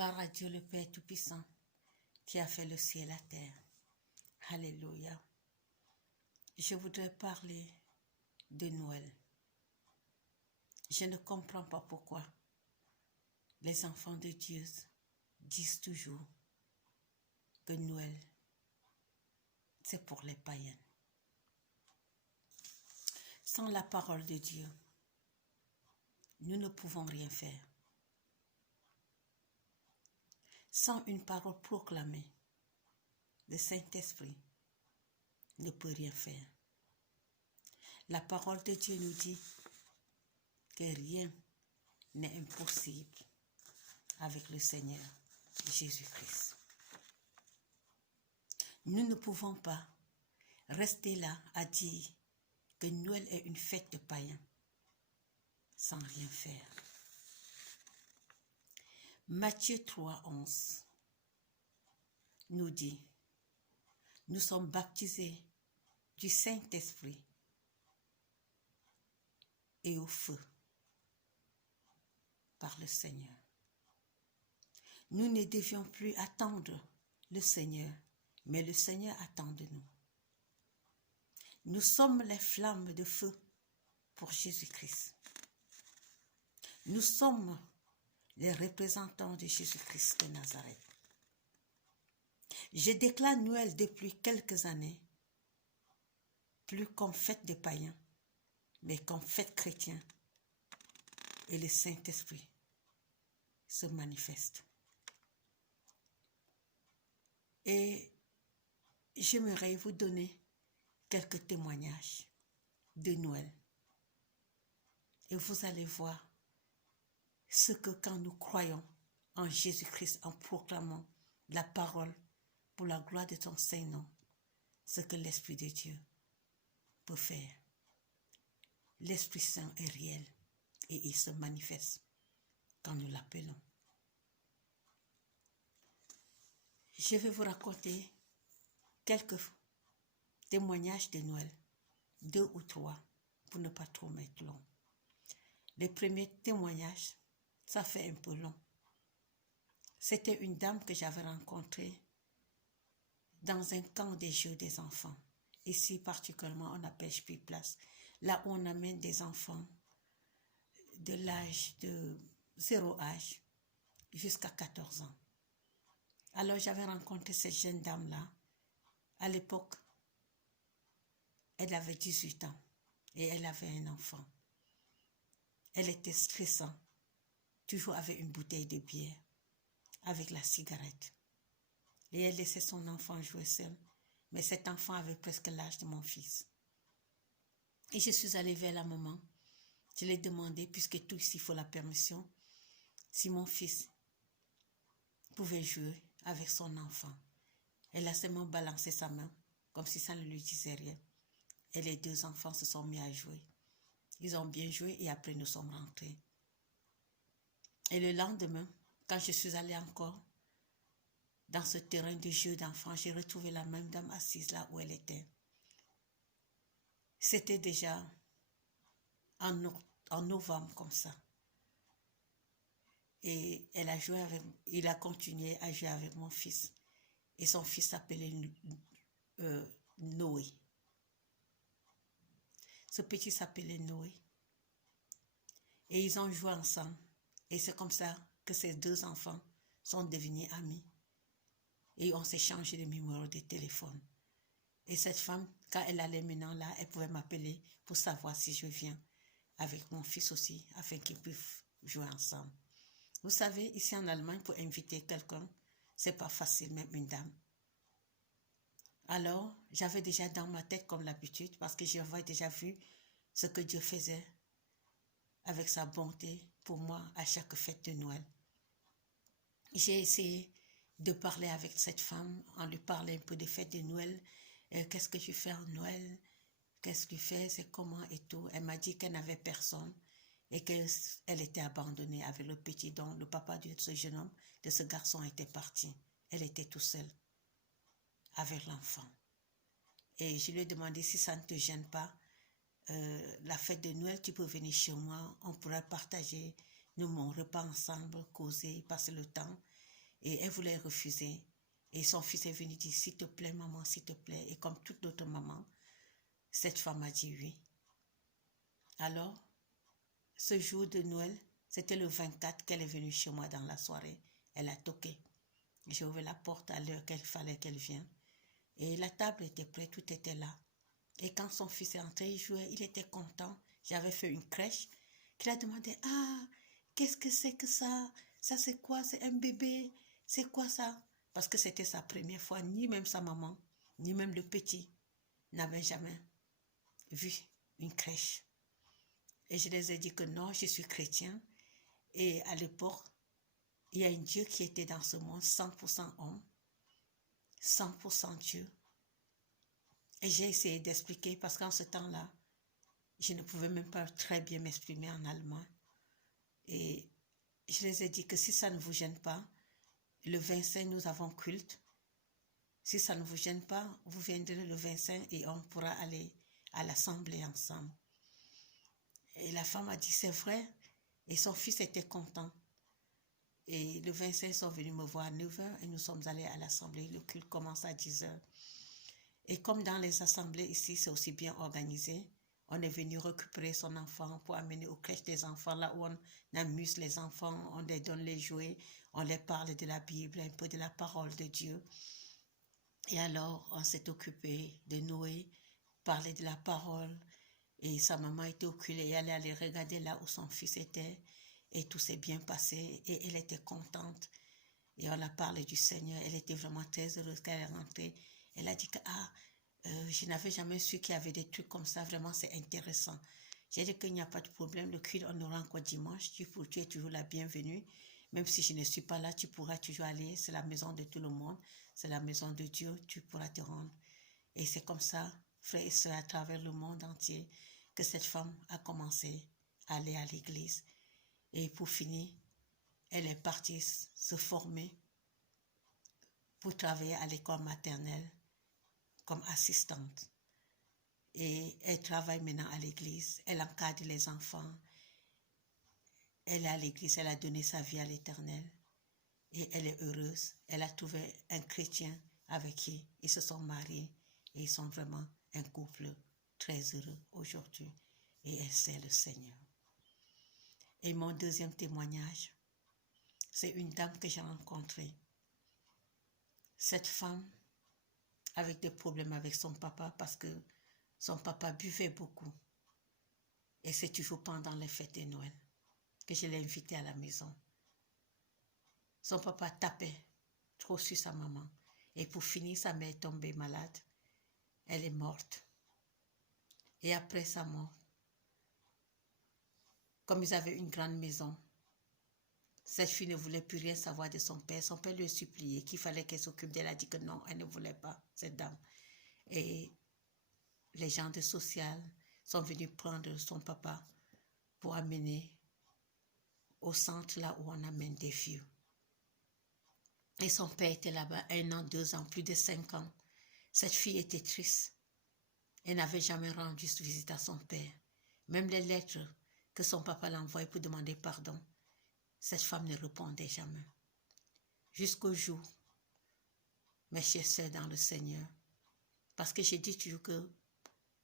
Gloire à Dieu le Père Tout-Puissant qui a fait le ciel et la terre. Alléluia. Je voudrais parler de Noël. Je ne comprends pas pourquoi les enfants de Dieu disent toujours que Noël, c'est pour les païens. Sans la parole de Dieu, nous ne pouvons rien faire. Sans une parole proclamée, le Saint-Esprit ne peut rien faire. La parole de Dieu nous dit que rien n'est impossible avec le Seigneur Jésus-Christ. Nous ne pouvons pas rester là à dire que Noël est une fête de païens sans rien faire. Matthieu 3, 11 nous dit: nous sommes baptisés du Saint-Esprit et au feu par le Seigneur. Nous ne devions plus attendre le Seigneur, mais le Seigneur attend de nous. Nous sommes les flammes de feu pour Jésus-Christ. Nous sommes les représentants de Jésus-Christ de Nazareth. Je déclare Noël depuis quelques années, plus comme fête de païens, mais comme fête chrétienne. Et le Saint-Esprit se manifeste. Et j'aimerais vous donner quelques témoignages de Noël. Et vous allez voir ce que quand nous croyons en Jésus-Christ, en proclamant la parole pour la gloire de ton Saint-Nom, ce que l'Esprit de Dieu peut faire. L'Esprit Saint est réel et il se manifeste quand nous l'appelons. Je vais vous raconter quelques témoignages de Noël, 2 ou 3, pour ne pas trop mettre long. Le premier témoignage, ça fait un peu long. C'était une dame que j'avais rencontrée dans un camp des jeux des enfants. Ici, particulièrement, on appelle Spielplatz, là où on amène des enfants de l'âge de 0 âge jusqu'à 14 ans. Alors, j'avais rencontré cette jeune dame-là. À l'époque, elle avait 18 ans et elle avait un enfant. Elle était stressante, toujours avec une bouteille de bière, avec la cigarette. Et elle laissait son enfant jouer seul. Mais cet enfant avait presque l'âge de mon fils. Et je suis allée vers la maman. Je lui ai demandé, puisque tout ici, il faut la permission, si mon fils pouvait jouer avec son enfant. Elle a seulement balancé sa main, comme si ça ne lui disait rien. Et les 2 enfants se sont mis à jouer. Ils ont bien joué et après nous sommes rentrés. Et le lendemain, quand je suis allée encore dans ce terrain de jeu d'enfants, j'ai retrouvé la même dame assise là où elle était. C'était déjà en novembre comme ça. Et il a continué à jouer avec mon fils. Et son fils s'appelait Noé. Ce petit s'appelait Noé. Et ils ont joué ensemble. Et c'est comme ça que ces 2 enfants sont devenus amis. Et on s'est changé de numéro de téléphone. Et cette femme, quand elle allait maintenant là, elle pouvait m'appeler pour savoir si je viens avec mon fils aussi, afin qu'ils puissent jouer ensemble. Vous savez, ici en Allemagne, pour inviter quelqu'un, c'est pas facile, même une dame. Alors, j'avais déjà dans ma tête comme l'habitude, parce que j'avais déjà vu ce que Dieu faisait avec sa bonté pour moi à chaque fête de Noël. J'ai essayé de parler avec cette femme, en lui parlant un peu des fêtes de Noël. Qu'est-ce que tu fais en Noël? Qu'est-ce que tu fais? C'est comment et tout. Elle m'a dit qu'elle n'avait personne et qu'elle était abandonnée avec le petit dont le papa de ce jeune homme, de ce garçon, était parti. Elle était toute seule avec l'enfant. Et je lui ai demandé si ça ne te gêne pas, la fête de Noël, tu peux venir chez moi, on pourrait partager mon repas ensemble, causer, passer le temps. Et elle voulait refuser. Et son fils est venu dire, s'il te plaît, maman, s'il te plaît. Et comme toute autre maman, cette femme a dit oui. Alors, ce jour de Noël, c'était le 24 qu'elle est venue chez moi dans la soirée. Elle a toqué. J'ai ouvert la porte à l'heure qu'il fallait qu'elle vienne. Et la table était prête, tout était là. Et quand son fils est entré, il jouait, il était content. J'avais fait une crèche. Il a demandé, ah, qu'est-ce que c'est que ça? Ça c'est quoi? C'est un bébé? C'est quoi ça? Parce que c'était sa première fois. Ni même sa maman, ni même le petit n'avaient jamais vu une crèche. Et je les ai dit que non, je suis chrétien. Et à l'époque, il y a un Dieu qui était dans ce monde, 100% homme, 100% Dieu. Et j'ai essayé d'expliquer parce qu'en ce temps-là, je ne pouvais même pas très bien m'exprimer en allemand. Et je les ai dit que si ça ne vous gêne pas, le 25, nous avons culte. Si ça ne vous gêne pas, vous viendrez le 25 et on pourra aller à l'assemblée ensemble. Et la femme a dit, c'est vrai. Et son fils était content. Et le 25, ils sont venus me voir à 9h et nous sommes allés à l'assemblée. Le culte commence à 10h. Et comme dans les assemblées ici, c'est aussi bien organisé, on est venu récupérer son enfant pour amener aux crèches des enfants, là où on amuse les enfants, on les donne les jouets, on les parle de la Bible, un peu de la parole de Dieu. Et alors, on s'est occupé de Noé, parler de la parole. Et sa maman était occupée et elle allait regarder là où son fils était. Et tout s'est bien passé et elle était contente. Et on a parlé du Seigneur. Elle était vraiment très heureuse quand elle est rentrée. Elle a dit que je n'avais jamais su qu'il y avait des trucs comme ça. Vraiment, c'est intéressant. J'ai dit qu'il n'y a pas de problème. Le culte, on aura encore dimanche. Tu es toujours la bienvenue. Même si je ne suis pas là, tu pourras toujours aller. C'est la maison de tout le monde. C'est la maison de Dieu. Tu pourras te rendre. Et c'est comme ça, frères et sœurs, à travers le monde entier, que cette femme a commencé à aller à l'église. Et pour finir, elle est partie se former pour travailler à l'école maternelle comme assistante. Et elle travaille maintenant à l'église. Elle encadre les enfants. Elle est à l'église. Elle a donné sa vie à l'Éternel. Et elle est heureuse. Elle a trouvé un chrétien avec qui ils se sont mariés. Et ils sont vraiment un couple très heureux aujourd'hui. Et elle sait le Seigneur. Et mon deuxième témoignage, c'est une dame que j'ai rencontrée. Cette femme, avec des problèmes avec son papa parce que son papa buvait beaucoup. Et c'est toujours pendant les fêtes de Noël que je l'ai invitée à la maison. Son papa tapait trop sur sa maman. Et pour finir, sa mère est tombée malade. Elle est morte. Et après sa mort, comme ils avaient une grande maison, cette fille ne voulait plus rien savoir de son père. Son père lui a supplié qu'il fallait qu'elle s'occupe d'elle. Elle a dit que non, elle ne voulait pas, cette dame. Et les gens de social sont venus prendre son papa pour amener au centre là où on amène des vieux. Et son père était là-bas 1 an, 2 ans, plus de 5 ans. Cette fille était triste. Elle n'avait jamais rendu visite à son père. Même les lettres que son papa l'envoyait pour demander pardon, cette femme ne répondait jamais. Jusqu'au jour, mes chers sœurs dans le Seigneur, parce que j'ai dit toujours que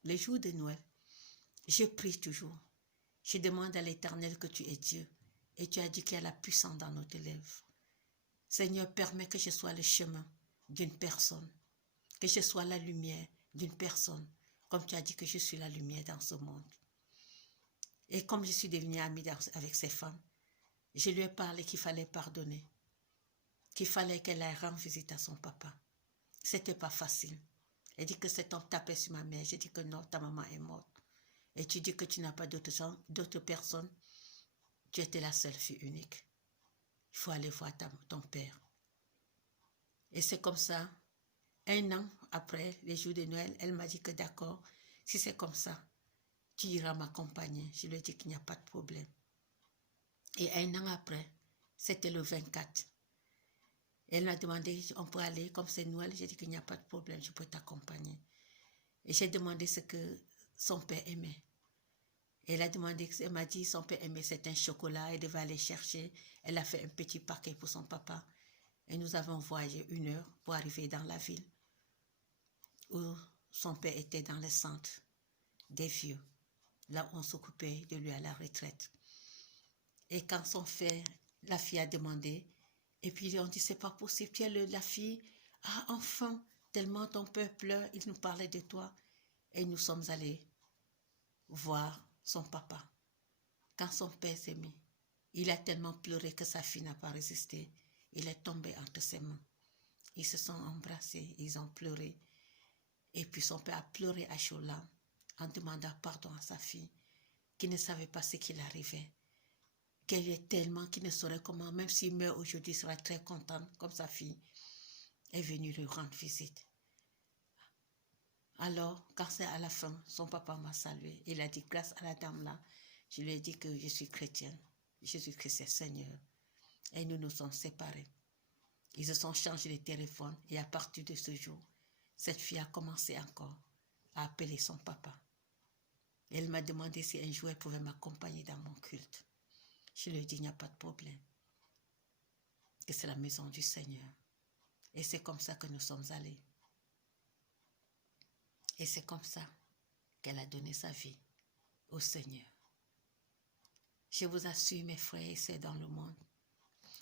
les jours de Noël, je prie toujours. Je demande à l'Éternel que tu es Dieu. Et tu as dit qu'il y a la puissance dans nos lèvres. Seigneur, permets que je sois le chemin d'une personne. Que je sois la lumière d'une personne. Comme tu as dit que je suis la lumière dans ce monde. Et comme je suis devenue amie avec ces femmes, je lui ai parlé qu'il fallait pardonner. Qu'il fallait qu'elle aille rendre visite à son papa. C'était pas facile. Elle dit que cet homme tapait sur ma mère. J'ai dit que non, ta maman est morte. Et tu dis que tu n'as pas d'autres personnes. Tu étais la seule fille unique. Il faut aller voir ton père. Et c'est comme ça, 1 an après les jours de Noël, elle m'a dit que d'accord, si c'est comme ça, tu iras m'accompagner. Je lui ai dit qu'il n'y a pas de problème. Et 1 an après, c'était le 24. Elle m'a demandé, on peut aller comme c'est Noël. J'ai dit qu'il n'y a pas de problème, je peux t'accompagner. Et j'ai demandé ce que son père aimait. Elle a demandé, elle m'a dit son père aimait, c'est un chocolat, elle devait aller chercher. Elle a fait un petit paquet pour son papa. Et nous avons voyagé 1 heure pour arriver dans la ville où son père était dans le centre des vieux, là où on s'occupait de lui à la retraite. Et quand son frère, la fille a demandé, et puis on dit, c'est pas possible, tu es la fille, ah enfin, tellement ton père pleure, il nous parlait de toi. Et nous sommes allés voir son papa. Quand son père s'est mis, il a tellement pleuré que sa fille n'a pas résisté. Il est tombé entre ses mains. Ils se sont embrassés, ils ont pleuré. Et puis son père a pleuré à chaudes larmes en demandant pardon à sa fille, qui ne savait pas ce qu'il arrivait. Qu'elle est tellement qu'il ne saurait comment, même s'il meurt aujourd'hui, il sera très content, comme sa fille est venue lui rendre visite. Alors, quand c'est à la fin, son papa m'a salué. Il a dit, grâce à la dame là, je lui ai dit que je suis chrétienne. Jésus-Christ est Seigneur. Et nous nous sommes séparés. Ils se sont changés de téléphone et à partir de ce jour, cette fille a commencé encore à appeler son papa. Elle m'a demandé si un jour elle pouvait m'accompagner dans mon culte. Je lui ai dit, il n'y a pas de problème. Que c'est la maison du Seigneur. Et c'est comme ça que nous sommes allés. Et c'est comme ça qu'elle a donné sa vie au Seigneur. Je vous assure, mes frères et sœurs dans le monde,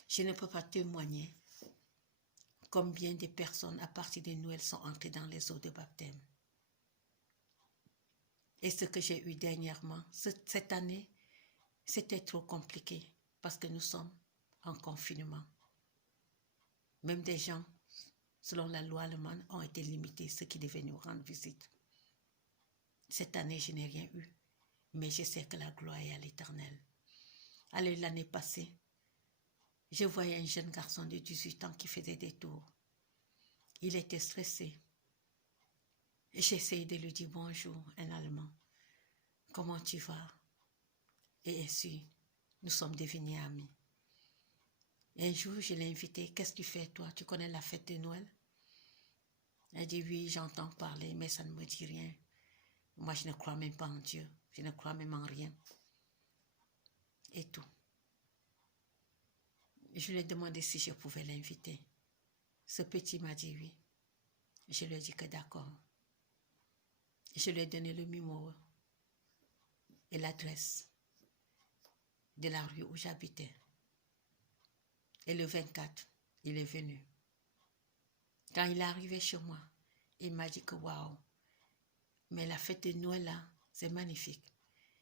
je ne peux pas témoigner combien de personnes à partir de Noël sont entrées dans les eaux de baptême. Et ce que j'ai eu dernièrement, cette année, c'était trop compliqué parce que nous sommes en confinement. Même des gens, selon la loi allemande, ont été limités, ceux qui devaient nous rendre visite. Cette année, je n'ai rien eu, mais je sais que la gloire est à l'Éternel. Alors, l'année passée, je voyais un jeune garçon de 18 ans qui faisait des tours. Il était stressé. J'ai essayé de lui dire bonjour en allemand. Comment tu vas? Et ainsi, nous sommes devenus amis. Et un jour, je l'ai invité. Qu'est-ce que tu fais, toi? Tu connais la fête de Noël? Elle dit, oui, j'entends parler, mais ça ne me dit rien. Moi, je ne crois même pas en Dieu. Je ne crois même en rien. Et tout. Je lui ai demandé si je pouvais l'inviter. Ce petit m'a dit oui. Je lui ai dit que d'accord. Je lui ai donné le numéro et l'adresse de la rue où j'habitais. Et le 24, il est venu. Quand il est arrivé chez moi, il m'a dit que waouh, mais la fête de Noël là, c'est magnifique.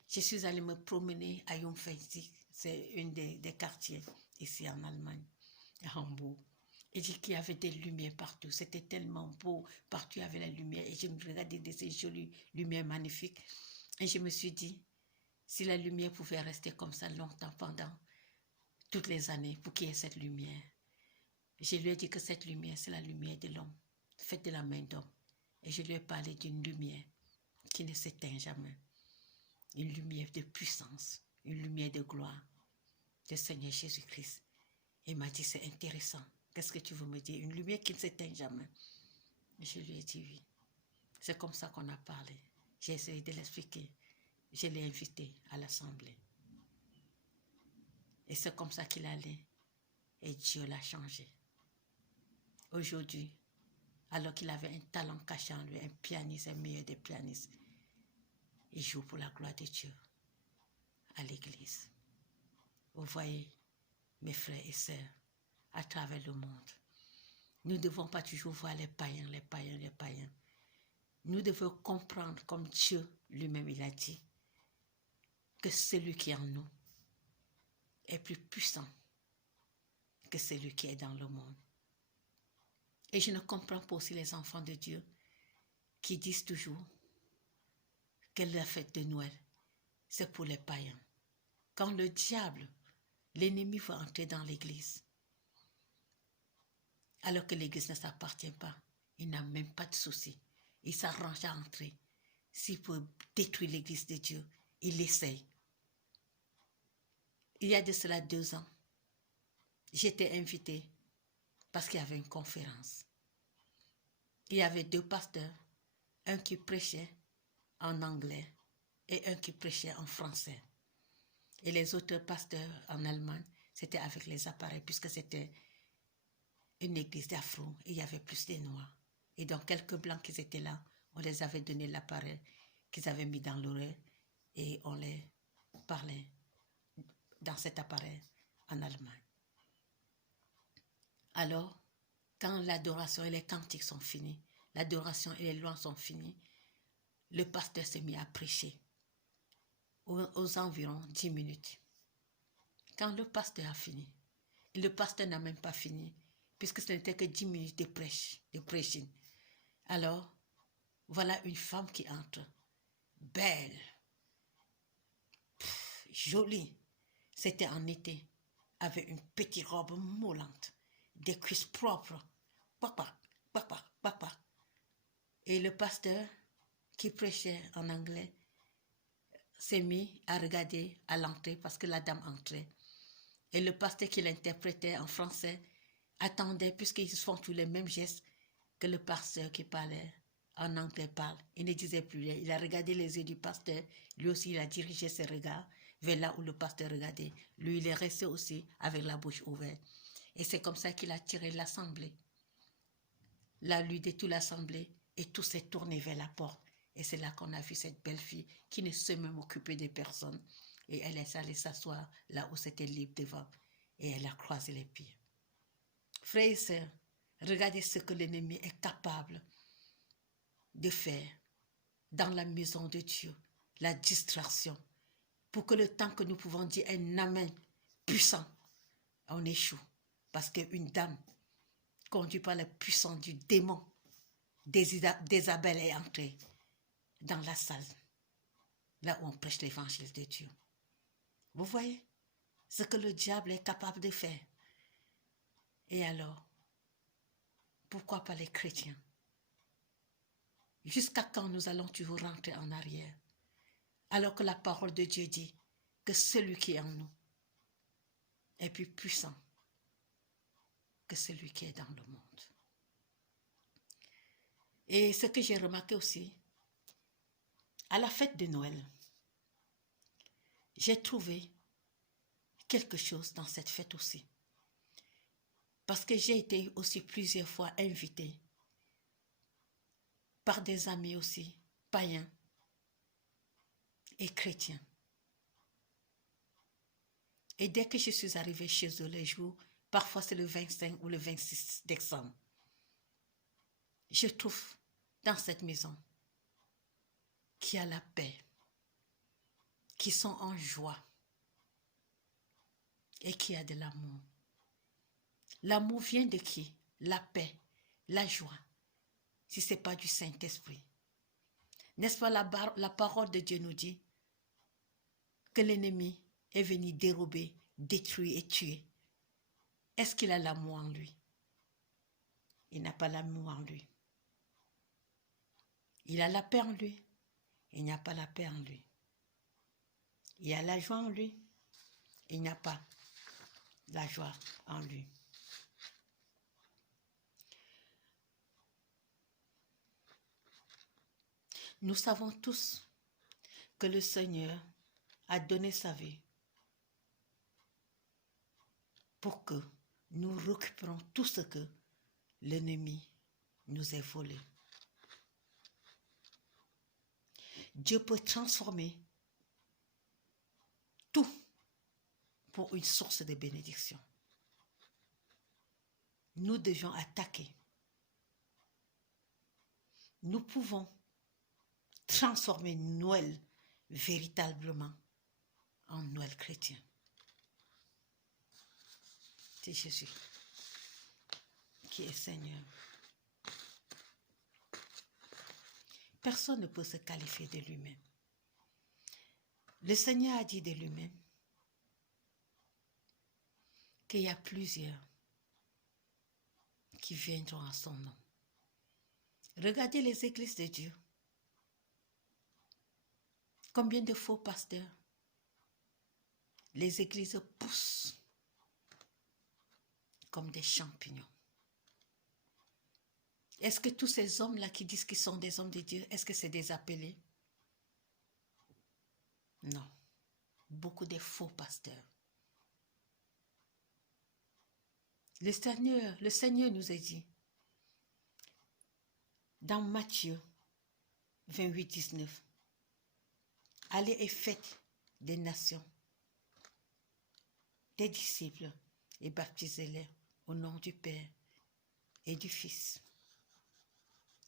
Je suis allée me promener à Jungfrau, c'est une des quartiers ici en Allemagne, à Hambourg. Et dit qu'il y avait des lumières partout. C'était tellement beau. Partout, il y avait la lumière. Et je me regardais de ces jolies lumières magnifiques. Et je me suis dit, si la lumière pouvait rester comme ça longtemps, pendant toutes les années, pour qu'il y ait cette lumière. Je lui ai dit que cette lumière, c'est la lumière de l'homme, faite de la main d'homme. Et je lui ai parlé d'une lumière qui ne s'éteint jamais. Une lumière de puissance, une lumière de gloire, du Seigneur Jésus-Christ. Il m'a dit, c'est intéressant. Qu'est-ce que tu veux me dire? Une lumière qui ne s'éteint jamais. Je lui ai dit oui. C'est comme ça qu'on a parlé. J'ai essayé de l'expliquer. Je l'ai invité à l'assemblée. Et c'est comme ça qu'il allait. Et Dieu l'a changé. Aujourd'hui, alors qu'il avait un talent caché en lui, un pianiste, un meilleur des pianistes, il joue pour la gloire de Dieu à l'église. Vous voyez, mes frères et sœurs, à travers le monde, nous ne devons pas toujours voir les païens, les païens, les païens. Nous devons comprendre, comme Dieu lui-même il a dit, que celui qui est en nous est plus puissant que celui qui est dans le monde. Et je ne comprends pas aussi les enfants de Dieu qui disent toujours que la fête de Noël, c'est pour les païens. Quand le diable, l'ennemi va entrer dans l'église, alors que l'église ne s'appartient pas, il n'a même pas de souci. Il s'arrange à entrer. S'il peut détruire l'église de Dieu, il l'essaye. Il y a de cela 2 ans, j'étais invitée parce qu'il y avait une conférence. Il y avait 2 pasteurs, un qui prêchait en anglais et un qui prêchait en français. Et les autres pasteurs en Allemagne, c'était avec les appareils, puisque c'était une église d'afro et il y avait plus des noirs. Et donc quelques blancs qui étaient là, on les avait donné l'appareil qu'ils avaient mis dans l'oreille et on les parlait dans cet appareil en Allemagne. Alors, quand l'adoration et les cantiques sont finis, l'adoration et les louanges sont finis, le pasteur s'est mis à prêcher aux environs 10 minutes. Quand le pasteur a fini, et le pasteur n'a même pas fini, puisque ce n'était que 10 minutes de prêching. Alors, voilà une femme qui entre, belle, jolie, c'était en été, avec une petite robe moulante, des cuisses propres, papa, papa, papa. Et le pasteur, qui prêchait en anglais, s'est mis à regarder à l'entrée parce que la dame entrait. Et le pasteur qui l'interprétait en français attendait, puisqu'ils font tous les mêmes gestes que le pasteur qui parlait en anglais parle. Il ne disait plus rien. Il a regardé les yeux du pasteur. Lui aussi, il a dirigé ses regards vers là où le pasteur regardait. Lui, il est resté aussi avec la bouche ouverte. Et c'est comme ça qu'il a tiré l'assemblée. Là, lui, de toute l'assemblée, et tout s'est tourné vers la porte. Et c'est là qu'on a vu cette belle fille qui ne s'est même occupée de personne. Et elle est allée s'asseoir là où c'était libre devant. Et elle a croisé les pieds. Frères et sœurs, regardez ce que l'ennemi est capable de faire dans la maison de Dieu. La distraction. Pour que le temps que nous pouvons dire un amen puissant, on échoue. Parce qu'une dame, conduite par la puissance du démon, d'Isabelle est entrée dans la salle, là où on prêche l'évangile de Dieu. Vous voyez ce que le diable est capable de faire. Et alors, pourquoi pas les chrétiens? Jusqu'à quand nous allons toujours rentrer en arrière? Alors que la parole de Dieu dit que celui qui est en nous est plus puissant que celui qui est dans le monde. Et ce que j'ai remarqué aussi, à la fête de Noël, j'ai trouvé quelque chose dans cette fête aussi. Parce que j'ai été aussi plusieurs fois invitée par des amis aussi, païens et chrétiens. Et dès que je suis arrivée chez eux les jours, parfois c'est le 25 ou le 26 décembre, je trouve dans cette maison qu'il y a la paix, qui sont en joie et qu'il y a de l'amour. L'amour vient de qui? La paix, la joie, si ce n'est pas du Saint-Esprit. N'est-ce pas la parole de Dieu nous dit que l'ennemi est venu dérober, détruire et tuer. Est-ce qu'il a l'amour en lui? Il n'a pas l'amour en lui. Il a la paix en lui. Il n'y a pas la paix en lui. Il a la joie en lui. Il n'y a pas la joie en lui. Nous savons tous que le Seigneur a donné sa vie pour que nous récupérions tout ce que l'ennemi nous a volé. Dieu peut transformer tout pour une source de bénédiction. Nous devions attaquer. Nous pouvons transformer Noël véritablement en Noël chrétien. C'est Jésus qui est Seigneur. Personne ne peut se qualifier de lui-même. Le Seigneur a dit de lui-même qu'il y a plusieurs qui viendront en son nom. Regardez les églises de Dieu. Combien de faux pasteurs? Les églises poussent comme des champignons. Est-ce que tous ces hommes-là qui disent qu'ils sont des hommes de Dieu, est-ce que c'est des appelés? Non. Beaucoup de faux pasteurs. Le Seigneur nous a dit, dans Matthieu 28, 19, allez et faites des nations, des disciples, et baptisez-les au nom du Père et du Fils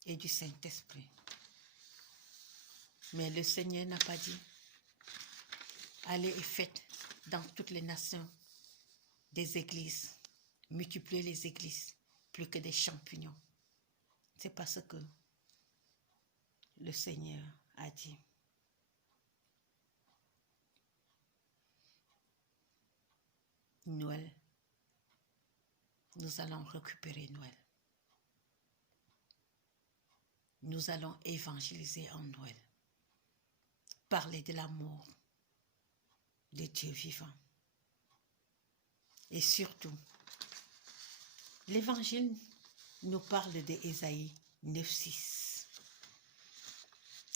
et du Saint-Esprit. Mais le Seigneur n'a pas dit, allez et faites dans toutes les nations des églises, multipliez les églises plus que des champignons. C'est pas ce que le Seigneur a dit. Noël, nous allons récupérer Noël. Nous allons évangéliser en Noël. Parler de l'amour de Dieu vivant. Et surtout, l'évangile nous parle d'Ésaïe 9,6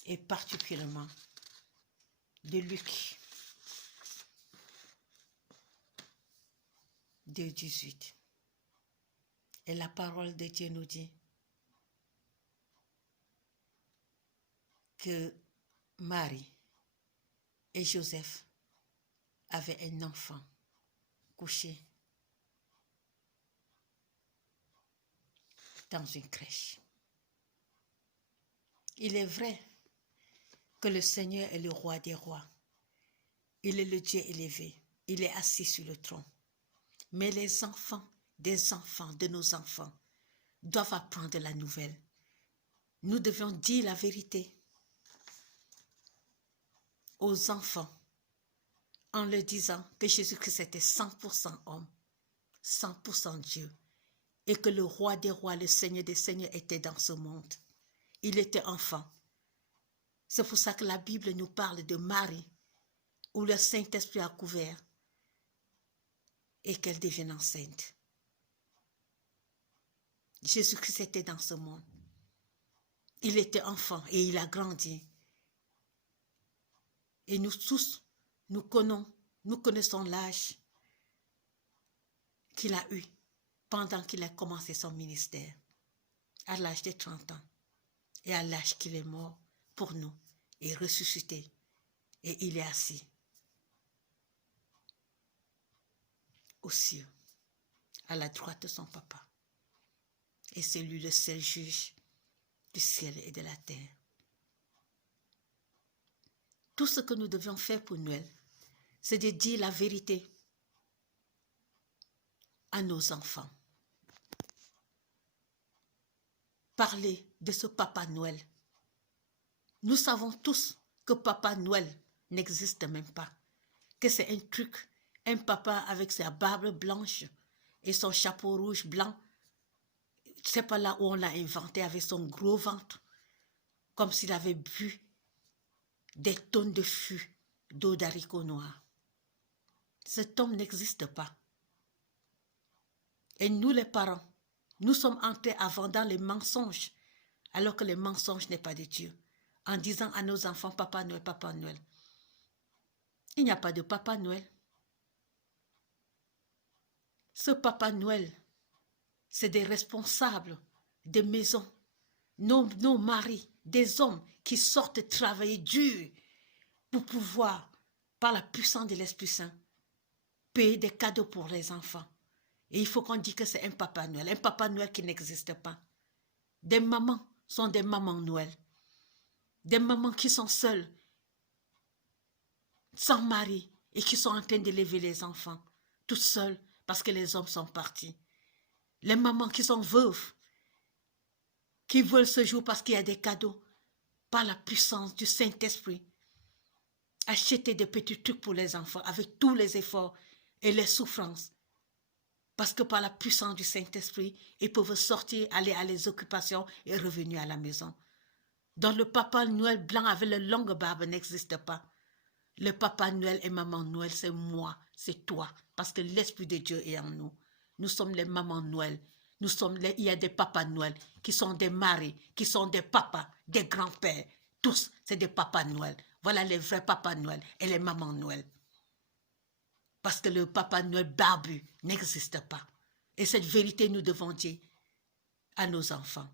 et particulièrement de Luc 2,18. Et la parole de Dieu nous dit que Marie et Joseph avaient un enfant couché dans une crèche. Il est vrai que le Seigneur est le roi des rois. Il est le Dieu élevé. Il est assis sur le trône. Mais les enfants des enfants, de nos enfants, doivent apprendre la nouvelle. Nous devions dire la vérité aux enfants en leur disant que Jésus-Christ était 100% homme, 100% Dieu, et que le roi des rois, le Seigneur des seigneurs était dans ce monde. Il était enfant. C'est pour ça que la Bible nous parle de Marie, où le Saint-Esprit a couvert et qu'elle devienne enceinte. Jésus-Christ était dans ce monde. Il était enfant et il a grandi. Et nous tous, nous connaissons l'âge qu'il a eu pendant qu'il a commencé son ministère, à l'âge de 30 ans, et à l'âge qu'il est mort pour nous, et ressuscité, et il est assis aux cieux, à la droite de son papa. Et c'est lui le seul juge du ciel et de la terre. Tout ce que nous devions faire pour Noël, c'est de dire la vérité à nos enfants. Parler de ce Papa Noël. Nous savons tous que Papa Noël n'existe même pas, que c'est un truc, un papa avec sa barbe blanche et son chapeau rouge blanc. C'est pas là où on l'a inventé avec son gros ventre, comme s'il avait bu des tonnes de fût d'eau d'haricots noirs. Cet homme n'existe pas. Et nous les parents, nous sommes entrés avant dans les mensonges, alors que les mensonges n'est pas de Dieu, en disant à nos enfants Papa Noël, Papa Noël. Il n'y a pas de Papa Noël. Ce Papa Noël, c'est des responsables des maisons, nos maris, des hommes qui sortent travailler dur pour pouvoir, par la puissance de l'Esprit Saint, payer des cadeaux pour les enfants. Et il faut qu'on dise que c'est un Papa Noël qui n'existe pas. Des mamans sont des mamans Noël. Des mamans qui sont seules, sans mari, et qui sont en train d'élever les enfants, toutes seules, parce que les hommes sont partis. Les mamans qui sont veuves, qui veulent ce jour parce qu'il y a des cadeaux, par la puissance du Saint-Esprit, acheter des petits trucs pour les enfants avec tous les efforts et les souffrances. Parce que par la puissance du Saint-Esprit, ils peuvent sortir, aller à les occupations et revenir à la maison. Donc le Papa Noël blanc avec la longue barbe n'existe pas. Le Papa Noël et Maman Noël, c'est moi, c'est toi. Parce que l'Esprit de Dieu est en nous. Nous sommes les Mamans Noël. Il y a des Papas Noël qui sont des maris, qui sont des papas, des grands-pères. Tous, c'est des Papas Noël. Voilà les vrais Papas Noël et les Mamans Noël. Parce que le Papa Noël barbu n'existe pas. Et cette vérité, nous devons dire à nos enfants.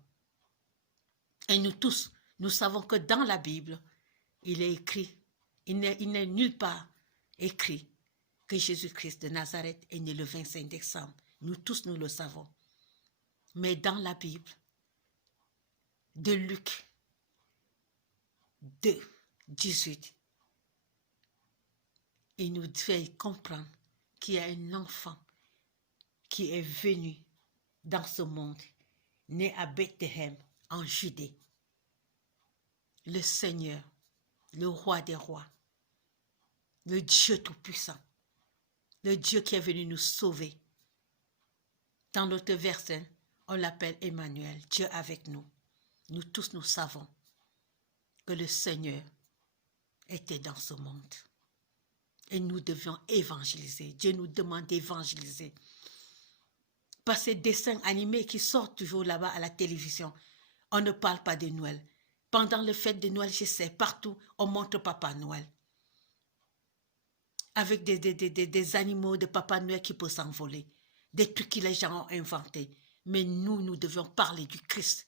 Et nous tous, nous savons que dans la Bible, il est écrit, il n'est nulle part écrit que Jésus-Christ de Nazareth est né le 25 décembre. Nous tous, nous le savons. Mais dans la Bible, de Luc 2, 18, il nous fait comprendre qu'il y a un enfant qui est venu dans ce monde, né à Bethléem, en Judée. Le Seigneur, le roi des rois, le Dieu tout-puissant, le Dieu qui est venu nous sauver. Dans l'autre verset, on l'appelle Emmanuel, Dieu avec nous. Nous tous, nous savons que le Seigneur était dans ce monde. Et nous devions évangéliser. Dieu nous demande d'évangéliser. Par ces dessins animés qui sortent toujours là-bas à la télévision, on ne parle pas de Noël. Pendant le fête de Noël, je sais, partout, on montre Papa Noël. Avec des animaux de Papa Noël qui peuvent s'envoler. Des trucs que les gens ont inventés. Mais nous devions parler du Christ.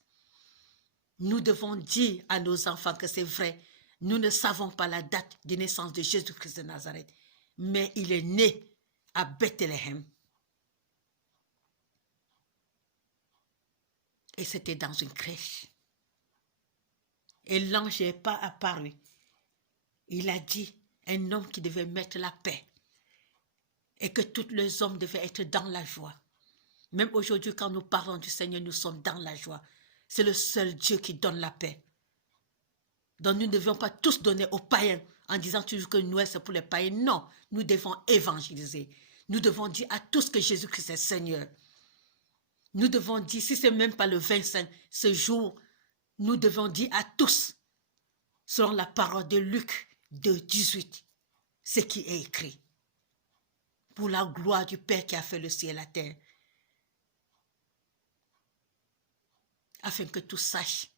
Nous devons dire à nos enfants que c'est vrai. Nous ne savons pas la date de naissance de Jésus-Christ de Nazareth. Mais il est né à Bethléem. Et c'était dans une crèche. Et l'ange n'est pas apparu. Il a dit un homme qui devait mettre la paix. Et que tous les hommes devaient être dans la joie. Même aujourd'hui, quand nous parlons du Seigneur, nous sommes dans la joie. C'est le seul Dieu qui donne la paix. Donc nous ne devions pas tous donner aux païens en disant toujours que Noël c'est pour les païens. Non, nous devons évangéliser. Nous devons dire à tous que Jésus-Christ est Seigneur. Nous devons dire, si ce n'est même pas le 25, ce jour, nous devons dire à tous, selon la parole de Luc 2, 18, ce qui est écrit. Pour la gloire du Père qui a fait le ciel et la terre. Afin que tous sachent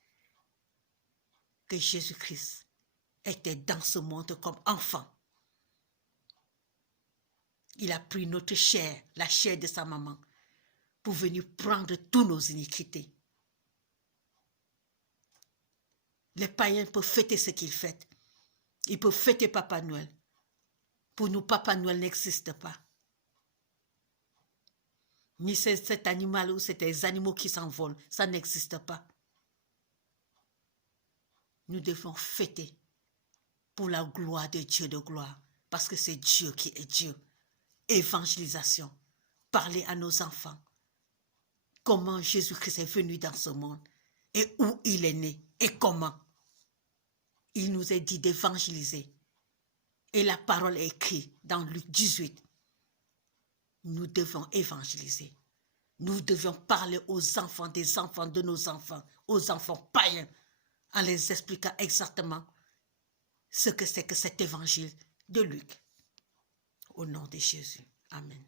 que Jésus-Christ était dans ce monde comme enfant. Il a pris notre chair, la chair de sa maman, pour venir prendre toutes nos iniquités. Les païens peuvent fêter ce qu'ils fêtent. Ils peuvent fêter Papa Noël. Pour nous, Papa Noël n'existe pas. Ni cet animal ou ces animaux qui s'envolent, ça n'existe pas. Nous devons fêter pour la gloire de Dieu de gloire, parce que c'est Dieu qui est Dieu. Évangélisation, parler à nos enfants, comment Jésus-Christ est venu dans ce monde, et où il est né, et comment. Il nous est dit d'évangéliser, et la parole est écrite dans Luc 18. Nous devons évangéliser. Nous devons parler aux enfants, des enfants de nos enfants, aux enfants païens, en les expliquant exactement ce que c'est que cet évangile de Luc. Au nom de Jésus. Amen.